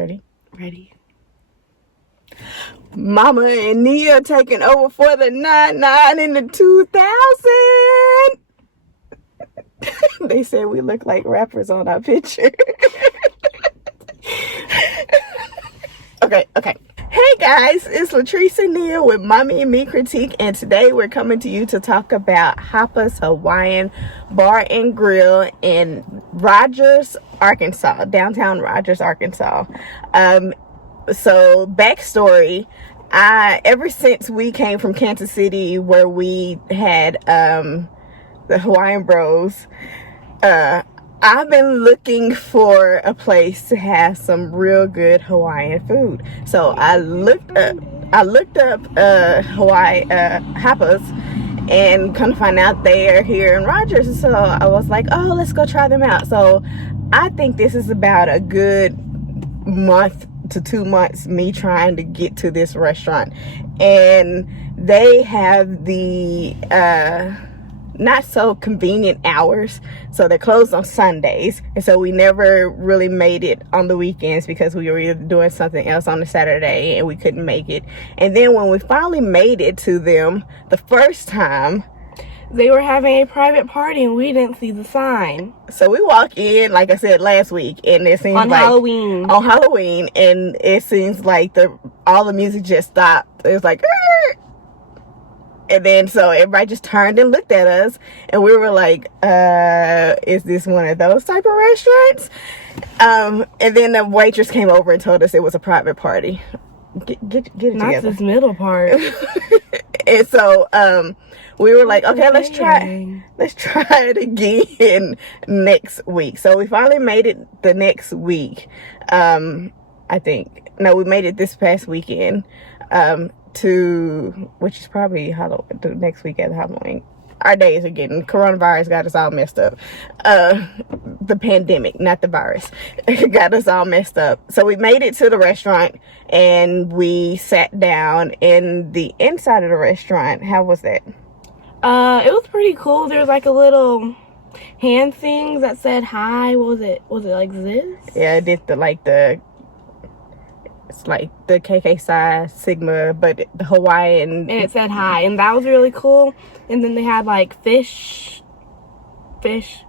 Ready? Ready. Mama and Nia taking over for the 99 in the 2000. They said we look like rappers on our picture. Okay. Hey guys, it's Latrice and Nia with Mommy and Me Critique, and today we're coming to you to talk about Hapa's Hawaiian Bar and Grill in Rogers, Arkansas, downtown Rogers, Arkansas. So backstory, ever since we came from Kansas City where we had the Hawaiian Bros, I've been looking for a place to have some real good Hawaiian food. So I looked up Hapa's, and come to find out they are here in Rogers. So I was like, oh, let's go try them out. So I think this is about a good month to 2 months me trying to get to this restaurant, and they have the not so convenient hours, so they're closed on Sundays, and so we never really made it on the weekends because we were either doing something else on the Saturday and we couldn't make it. And then when we finally made it to them the first time, they were having a private party and we didn't see the sign. So we walk in, like I said last week, and it seems on Halloween, and it seems like all the music just stopped. It was like, "Arr!" And then so everybody just turned and looked at us, and we were like, is this one of those type of restaurants? And then the waitress came over and told us it was a private party. Get it together. Not this middle part. And so we were like, okay, let's try it again next week. So we finally made it the next week. We made it this past weekend, which is probably the next week at Halloween. Our days are getting, coronavirus got us all messed up. The pandemic, not the virus, got us all messed up. So we made it to the restaurant and we sat down in the inside of the restaurant. How was that? It was pretty cool. There was like a little hand thing that said hi. What was it? Was it like this? Yeah, it did it's like the KK Psi Sigma, but the Hawaiian. And it said hi, and that was really cool. And then they had like fish TVs.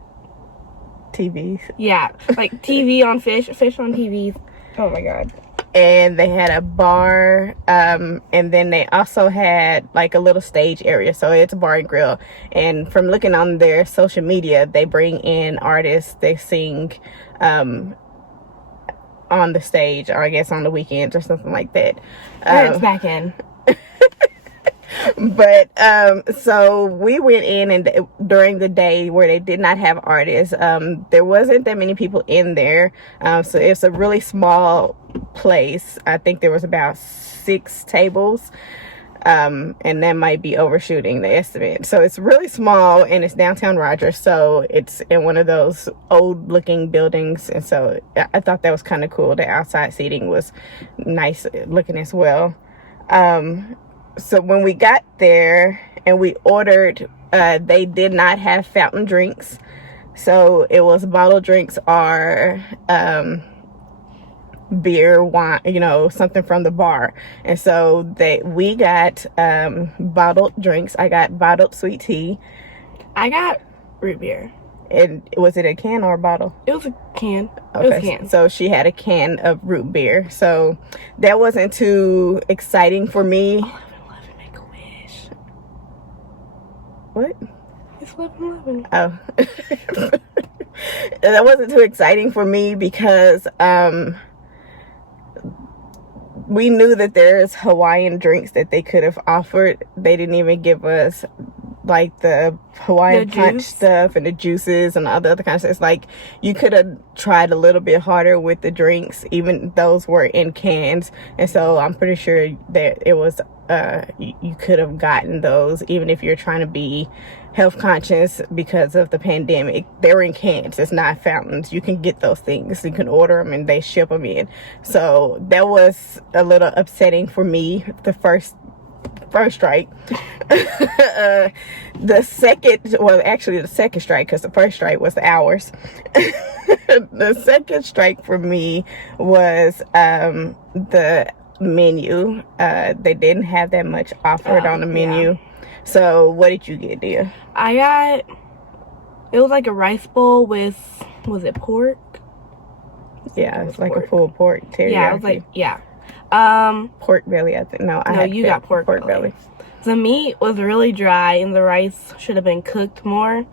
Yeah, like TV on fish on TVs. Oh my god. And they had a bar, and then they also had like a little stage area. So it's a bar and grill. And from looking on their social media, they bring in artists, they sing on the stage, or I guess on the weekends or something like that. It's back in. But so we went in, and during the day where they did not have artists, there wasn't that many people in there. So it's a really small place. I think there was about 6 tables. And that might be overshooting the estimate. So it's really small, and it's downtown Rogers, so it's in one of those old looking buildings. And so I thought that was kind of cool. The outside seating was nice looking as well. So when we got there and we ordered, they did not have fountain drinks, so it was bottled drinks or beer, wine, something from the bar. And so we got bottled drinks. I got bottled sweet tea. I got root beer. And was it a can or a bottle? It was a can. Okay. It was a can. So she had a can of root beer. So that wasn't too exciting for me. 11, make a wish. What? It's 11. Oh. That wasn't too exciting for me because we knew that there's Hawaiian drinks that they could have offered. They didn't even give us like the Hawaiian punch stuff and the juices and all the other kind of stuff. It's like you could have tried a little bit harder with the drinks, even those were in cans. And so I'm pretty sure that it was you could have gotten those, even if you're trying to be health conscious because of the pandemic. They're in cans, it's not fountains. You can get those things, you can order them and they ship them in. So that was a little upsetting for me the first first strike. The second strike, because the first strike was ours. The second strike for me was the menu. They didn't have that much offered on the menu. So what did you get, dear? It was like a rice bowl with, was it pork? Yeah, it's like pork. A pulled pork teriyaki. Yeah, it was like, yeah. Pork belly, I think. No, you got pork belly. The meat was really dry and the rice should have been cooked more.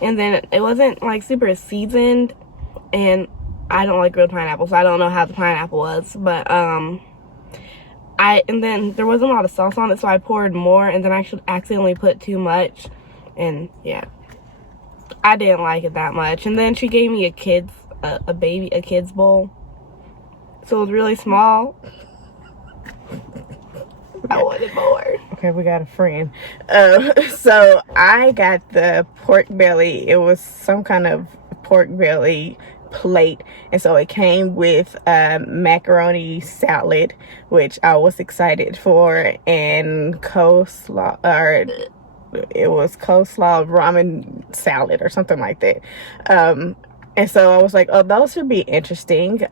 And then it wasn't like super seasoned, and I don't like grilled pineapple, so I don't know how the pineapple was. But and then there wasn't a lot of sauce on it, so I poured more, and then I accidentally put too much, and yeah, I didn't like it that much. And then she gave me a kid's bowl, so it was really small. I wanted more. Okay, we got a friend. So I got the pork belly. It was some kind of pork belly plate, and so it came with macaroni salad, which I was excited for, and coleslaw, or it was coleslaw ramen salad or something like that. And so I was like, oh, those should be interesting.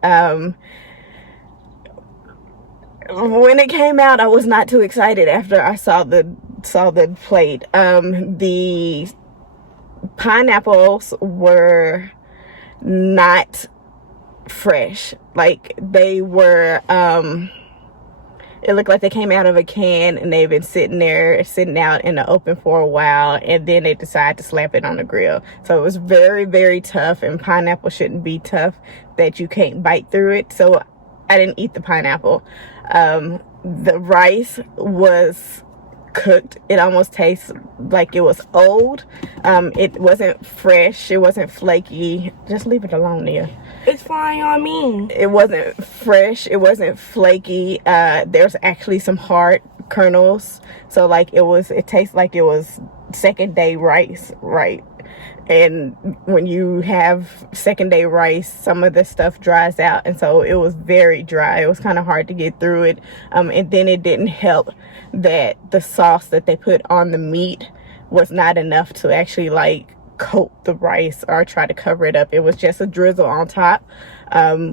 When it came out, I was not too excited after I saw the plate. The pineapples were not fresh. Like, they were it looked like they came out of a can and they've been sitting out in the open for a while, and then they decided to slap it on the grill. So it was very, very tough, and pineapple shouldn't be tough that you can't bite through it. So I didn't eat the pineapple. The rice was cooked. It almost tastes like it was old. It wasn't fresh. It wasn't flaky. Just leave it alone there. It's fine on me. It wasn't fresh. It wasn't flaky. There's actually some hard kernels. So like it tastes like it was second day rice, right? And when you have second day rice, some of the stuff dries out, and so it was very dry. It was kind of hard to get through it. And then it didn't help that the sauce that they put on the meat was not enough to actually like coat the rice or try to cover it up. It was just a drizzle on top,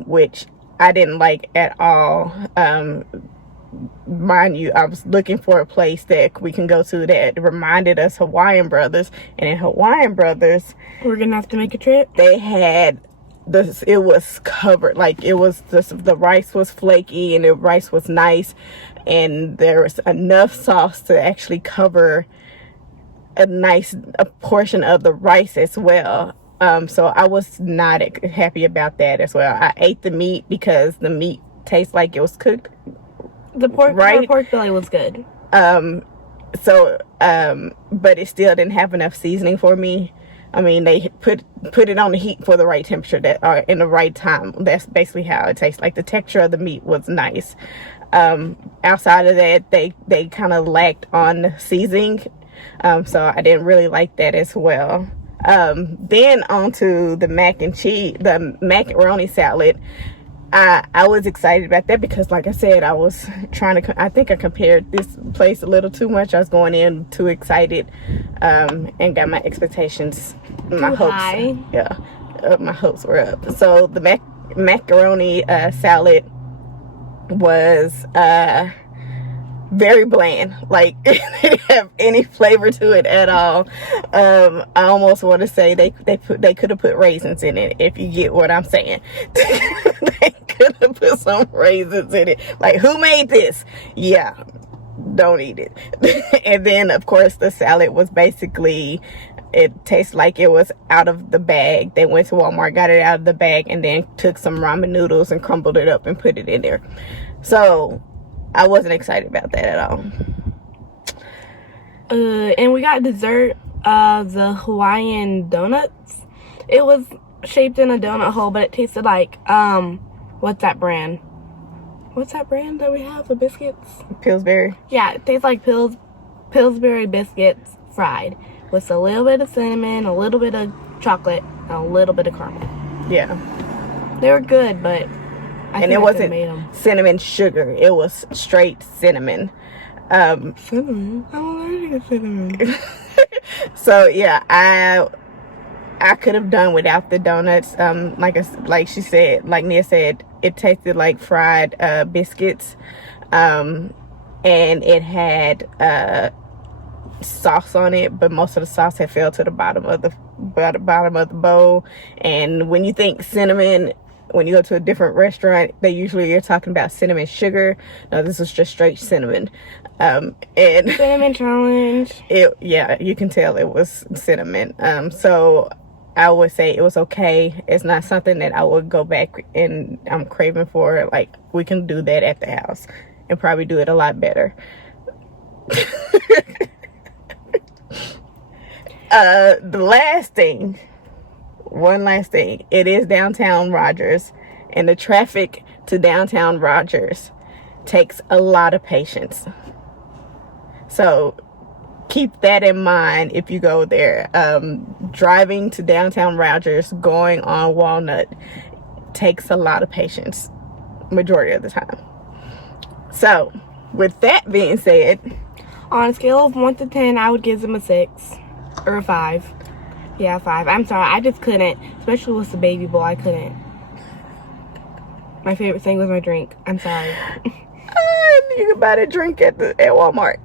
which I didn't like at all. Mind you, I was looking for a place that we can go to that reminded us Hawaiian Brothers, and in Hawaiian Brothers, we're gonna have to make a trip. They had this, it was covered, like it was the rice was flaky and the rice was nice, and there was enough sauce to actually cover a portion of the rice as well. So I was not happy about that as well. I ate the meat because the meat tastes like it was cooked. The pork belly was good. But it still didn't have enough seasoning for me. I mean, they put it on the heat for the right temperature in the right time. That's basically how it tastes. Like, the texture of the meat was nice. Outside of that, they kind of lacked on seasoning. So I didn't really like that as well. Then onto the macaroni salad. I was excited about that because, like I said, I was I think I compared this place a little too much. I was going in too excited, and got my expectations, my hopes were up. So the macaroni salad was very bland. Like, it didn't have any flavor to it at all. I almost want to say they could have put raisins in it, if you get what I'm saying. They could have put some raisins in it. Like, who made this? Yeah, don't eat it. And then, of course, the salad was basically, it tastes like it was out of the bag. They went to Walmart, got it out of the bag, and then took some ramen noodles and crumbled it up and put it in there. So I wasn't excited about that at all. And we got dessert, the Hawaiian donuts. It was shaped in a donut hole, but it tasted like, what's that brand? What's that brand that we have, the biscuits? Pillsbury. Yeah, it tastes like Pillsbury biscuits fried with a little bit of cinnamon, a little bit of chocolate, and a little bit of caramel. Yeah. They were good, but it wasn't cinnamon sugar. It was straight cinnamon. Cinnamon. I'm allergic to cinnamon. So yeah, I could have done without the donuts. Like she said, like Nia said, it tasted like fried biscuits, and it had sauce on it, but most of the sauce had fell to the bottom of the bowl. And when you think cinnamon, when you go to a different restaurant, they usually are talking about cinnamon sugar. No, this was just straight cinnamon. And Cinnamon challenge. Yeah, you can tell it was cinnamon. So I would say it was okay. It's not something that I would go back and I'm craving for. Like, we can do that at the house and probably do it a lot better. One last thing, it is downtown Rogers, and the traffic to downtown Rogers takes a lot of patience. So keep that in mind if you go there. Driving to downtown Rogers, going on Walnut, takes a lot of patience, majority of the time. So with that being said, on a scale of 1 to 10, I would give them a 6 or a 5. Yeah, 5. I'm sorry, I just couldn't, especially with the baby bowl. I couldn't. My favorite thing was my drink. I'm sorry. You can buy that drink at Walmart.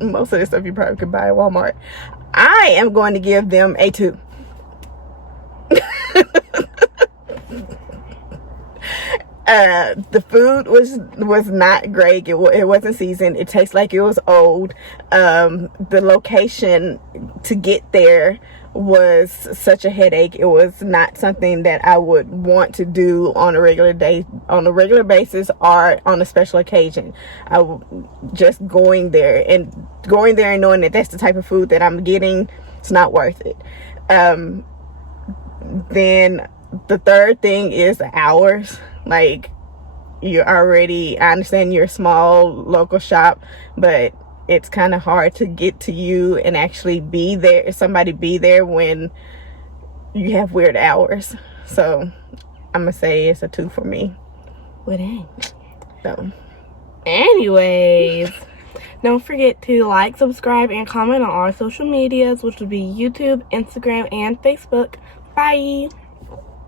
Most of the stuff you probably could buy at Walmart. I am going to give them a 2. The food was not great. It wasn't seasoned. It tastes like it was old. The location to get there was such a headache. It was not something that I would want to do on a regular basis, or on a special occasion. Just going there and knowing that that's the type of food that I'm getting, it's not worth it. Then the third thing is the hours. Like, I understand you're a small local shop, but it's kind of hard to get to you and actually be there when you have weird hours. So I'm gonna say it's a 2 for me. Well, dang. So anyways, don't forget to like, subscribe, and comment on our social medias, which would be YouTube, Instagram, and Facebook. Bye.